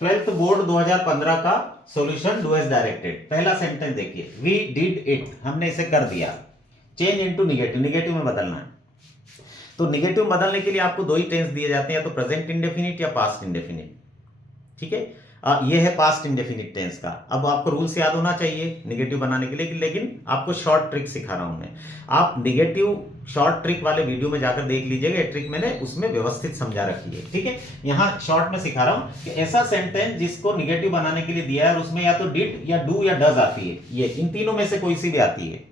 12th board 2015 का solution do as directed. पहला sentence देखिए, वी डिड इट, हमने इसे कर दिया। चेंज इनटू निगेटिव, निगेटिव में बदलना है। तो निगेटिव बदलने के लिए आपको दो ही टेंस दिए जाते हैं, या तो प्रेजेंट इंडेफिनिट या पास्ट इंडेफिनिट। ठीक है, ये है पास्ट इंडेफिनिट टेंस का। अब आपको रूल्स याद होना चाहिए निगेटिव बनाने के लिए, लेकिन आपको शॉर्ट ट्रिक सिखा रहा हूं मैं। आप निगेटिव शॉर्ट ट्रिक वाले वीडियो में जाकर देख लीजिएगा, ट्रिक मैंने उसमें व्यवस्थित समझा रखी है। ठीक है, यहां शॉर्ट में सिखा रहा हूं कि ऐसा सेंटेंस जिसको निगेटिव बनाने के लिए दिया है और उसमें या तो डिड या डू या डज आती है, ये इन तीनों में से कोई सी भी आती है,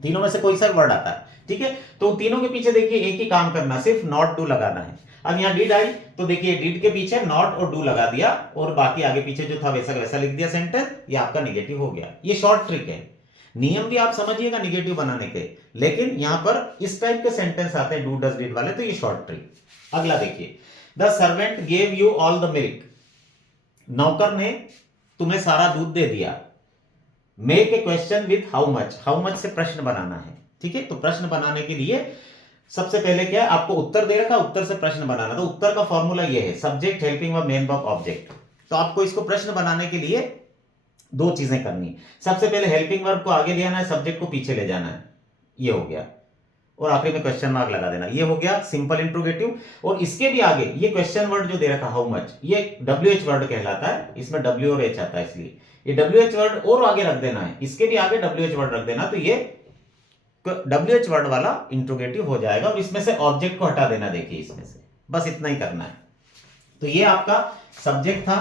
तीनों में से कोई सा वर्ड आता है। ठीक है, तो तीनों के पीछे देखिए एक ही काम करना, सिर्फ नॉट डू लगाना है। अब यहां डिड आई तो देखिए डिड के पीछे नॉट और डू लगा दिया, और बाकी आगे पीछे जो था वैसा वैसा लिख दिया सेंटेंस, ये आपका निगेटिव हो गया। ये शॉर्ट ट्रिक है, नियम भी आप समझिएगा निगेटिव बनाने के, लेकिन यहां पर इस टाइप के सेंटेंस आते हैं डू डज डिड वाले, तो ये शॉर्ट ट्रिक। अगला देखिए, the servant gave you all the milk, नौकर ने तुम्हें सारा दूध दे दिया। Make a question with how much, how much से प्रश्न बनाना है। ठीक है, तो प्रश्न बनाने के लिए सबसे पहले क्या है, आपको उत्तर दे रखा, उत्तर से प्रश्न बनाना। तो उत्तर का फॉर्मूला ये है, subject, helping verb, main verb, object. तो आपको इसको प्रश्न बनाने के लिए दो चीजें करनी। सबसे पहले हेल्पिंग वर्ब को आगे ले आना है, सब्जेक्ट को पीछे ले जाना है, ये हो गया, और आखिरी में क्वेश्चन मार्क लगा देना, ये हो गया सिंपल इंट्रोगेटिव। और इसके भी आगे ये क्वेश्चन वर्ड जो दे रखा हाउ मच, ये WH वर्ड कहलाता है, इसमें W और H आता है, इसलिए ये WH वर्ड और आगे रख देना है, इसके भी आगे WH वर्ड रख देना, तो ये WH वर्ड वाला इंट्रोगेटिव हो जाएगा। और इसमें से ऑब्जेक्ट को हटा देना, देखिए इसमें से, बस इतना ही करना है। तो ये आपका सब्जेक्ट था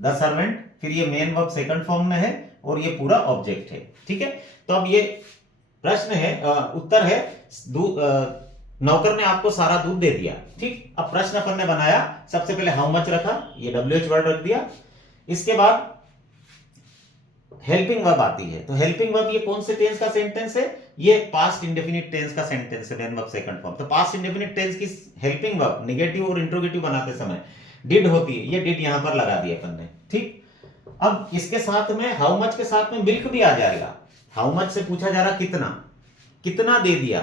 द सर्वेंट, फिर ये मेन वर्ब सेकंड फॉर्म में है, और ये पूरा ऑब्जेक्ट है। ठीक है, तो अब ये प्रश्न है, उत्तर है, नौकर ने आपको सारा दूध दे दिया। ठीक, अब प्रश्न अपन ने बनाया, सबसे पहले हाउ मच रखा, ये WH वर्ड रख दिया, इसके बाद हेल्पिंग वर्ब आती है। तो हेल्पिंग वर्ब ये कौन से टेंस का सेंटेंस है, ये पास्ट इंडेफिनिट टेंस का सेंटेंस है, मेन वर्ब सेकंड फॉर्म। तो पास्ट इंडेफिनिट टेंस की हेल्पिंग वर्ब निगेटिव और इंट्रोगेटिव बनाते समय डिड होती है, ये डिड यहां पर लगा दिया अपन ने। ठीक, अब इसके साथ में हाउ मच के साथ में मिल्क भी आ जाएगा। हाउ मच से पूछा जा रहा कितना, कितना दे दिया,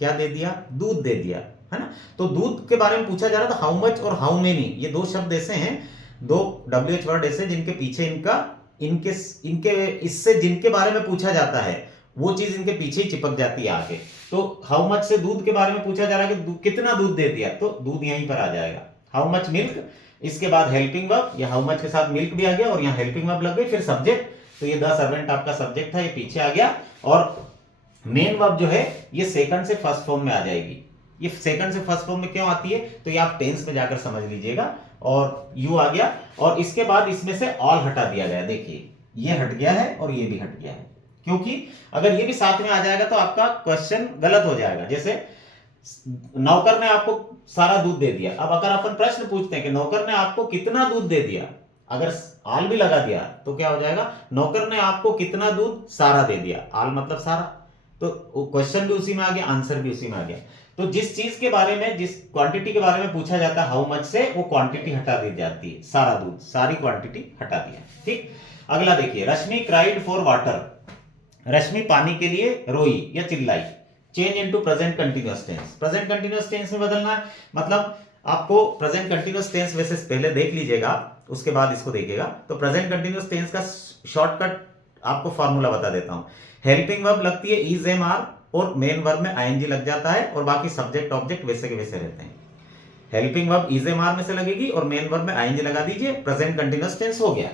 क्या दे दिया, दूध दे दिया, है ना। तो दूध के बारे में पूछा जा रहा था, हाउ मच और हाउ मेनी, ये दो शब्द ऐसे हैं, दो WH वर्ड ऐसे जिनके पीछे इनके इससे जिनके बारे में पूछा जाता है वो चीज इनके पीछे ही चिपक जाती है आगे। तो हाउ मच से दूध के बारे में पूछा जा रहा है कि कितना दूध दे दिया, तो दूध यहीं पर आ जाएगा, हाउ मच मिल्क। इसके बाद हेल्पिंग वर्ब, या हाउ मच के साथ मिल्क भी आ गया, और यहाँ हेल्पिंग वर्ब लग गई, फिर सब्जेक्ट, तो ये द सर्वेंट आपका सब्जेक्ट था, ये पीछे आ गया। और मेन वर्ब जो है ये सेकंड से फर्स्ट फॉर्म में आ जाएगी। ये सेकंड से फर्स्ट फॉर्म में क्यों आती है, तो ये आप टेंस में जाकर समझ लीजिएगा। और यू आ गया, और इसके बाद इसमें से ऑल हटा दिया गया, देखिए ये हट गया है और ये भी हट गया है, क्योंकि अगर ये भी साथ में आ जाएगा तो आपका क्वेश्चन गलत हो जाएगा। जैसे नौकर ने आपको सारा दूध दे दिया, अब अगर अपन प्रश्न पूछते हैं कि नौकर ने आपको कितना दूध दे दिया, अगर आल भी लगा दिया तो क्या हो जाएगा, नौकर ने आपको कितना दूध सारा दे दिया, आल मतलब सारा, तो क्वेश्चन भी उसी में आ गया, आंसर भी उसी में आ गया। तो जिस चीज के बारे में, जिस क्वांटिटी के बारे में पूछा जाता है हाउ मच से, वो क्वांटिटी हटा दी जाती है, सारा दूध, सारी क्वांटिटी हटा दिया। ठीक, अगला देखिए, Rashmi cried for water, Rashmi पानी के लिए रोई या चिल्लाई। Change into present continuous tense, present continuous tense में बदलना है, मतलब आपको प्रेजेंट कंटीन्यूअस टेंस वैसे पहले देख लीजिएगा, उसके बाद इसको देखिएगा। तो प्रेजेंट कंटीन्यूअस टेंस का शॉर्टकट आपको फॉर्मूला बता देता हूं। हेल्पिंग वर्ब लगती है इज एम आर, और मेन वर्ब में आईएनजी लग जाता है, और बाकी सब्जेक्ट ऑब्जेक्ट वैसे के वैसे रहते हैं। Helping verb is am are में से लगेगी, और मेन वर्ब में आईएनजी लगा दीजिए, प्रेजेंट कंटीन्यूअस टेंस हो गया,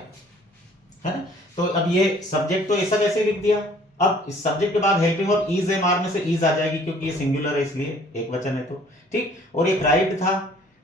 है ना। तो अब ये सब्जेक्ट तो ऐसा वैसे लिख दिया, अब इस सब्जेक्ट के बाद helping verb is am are में से इज आ जाएगी, क्योंकि ये सिंगुलर है इसलिए, एक वचन है तो। ठीक, और ये क्राइड था,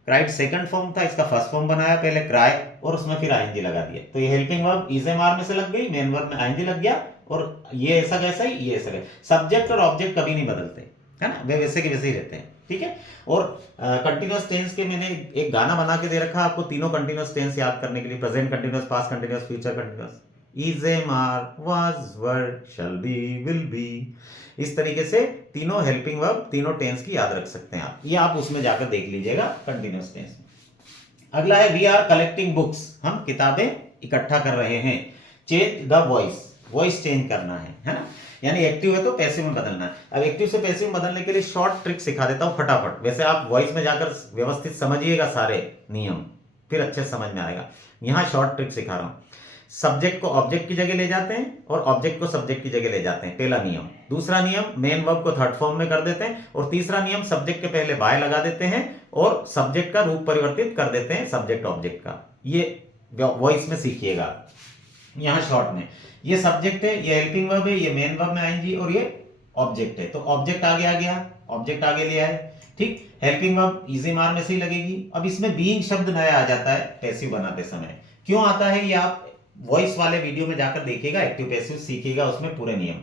क्राइड सेकंड फॉर्म था, इसका फर्स्ट फॉर्म बनाया पहले क्राई, और उसमें फिर आईएनजी लगा दिया, तो ये helping verb is am are में से लग गई, मेन वर्ब में आईएनजी लग गया, और ये ऐसा कैसा ही, ये ऐसा कैसा। सब्जेक्ट और ऑब्जेक्ट कभी नहीं बदलते, है ना, वे वैसे के वैसे ही रहते हैं। ठीक है, और कंटीन्यूअस टेंस के मैंने एक गाना बना के दे रखा आपको तीनों कंटीन्यूअस टेंस याद करने के लिए, present continuous, past continuous, future continuous, is am are, was were, shall be, will be, इस तरीके से तीनों हेल्पिंग वर्ब, तीनों टेंस की याद रख सकते हैं आप, ये आप उसमें जाकर देख लीजिएगा कंटीन्यूअस टेंस में। अगला है वी आर कलेक्टिंग बुक्स, हम किताबें इकट्ठा कर रहे हैं। Change the voice, voice change करना है ना, यानी एक्टिव है तो पैसिव में बदलना है। अब एक्टिव से पैसिव में बदलने के लिए शॉर्ट ट्रिक सिखा देता हूं फटाफट, वैसे आप वॉइस में जाकर व्यवस्थित समझिएगा सारे नियम। फिर अच्छे से समझ में आएगा। यहाँ शॉर्ट ट्रिक सिखा रहा हूँ। सब्जेक्ट को ऑब्जेक्ट की जगह ले जाते हैं और ऑब्जेक्ट को सब्जेक्ट की जगह ले जाते हैं, पहला नियम। दूसरा नियम, मेन वर्ब को थर्ड फॉर्म में कर देते हैं। और तीसरा नियम, सब्जेक्ट के पहले बाय लगा देते हैं और सब्जेक्ट का रूप परिवर्तित कर देते हैं सब्जेक्ट ऑब्जेक्ट का। ये वॉइस में सीखिएगा। यहाँ शॉर्ट में ये सब्जेक्ट है, ये हेल्पिंग वर्ब है, ये मेन वर्ब में आएंगी और ये ऑब्जेक्ट है। तो ऑब्जेक्ट आगे आ गया, ऑब्जेक्ट आगे ले आए, ठीक। हेल्पिंग वर्ब इजी मार में सही लगेगी। अब इसमें बीइंग शब्द नया आ जाता है पैसिव बनाते समय। क्यों आता है ये आप वॉइस वाले वीडियो में जाकर देखिएगा, एक्टिव पैसिव सीखिएगा, उसमें पूरे नियम।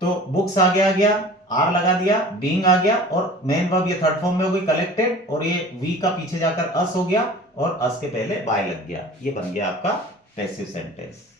तो बुक्स आगे आ गया, आर लगा दिया, बीइंग आ गया और मेन वर्ब ये थर्ड फॉर्म में हो गई कलेक्टेड, और ये वी का पीछे जाकर अस हो गया और अस के पहले बाय लग गया। ये बन गया आपका पैसिव सेंटेंस।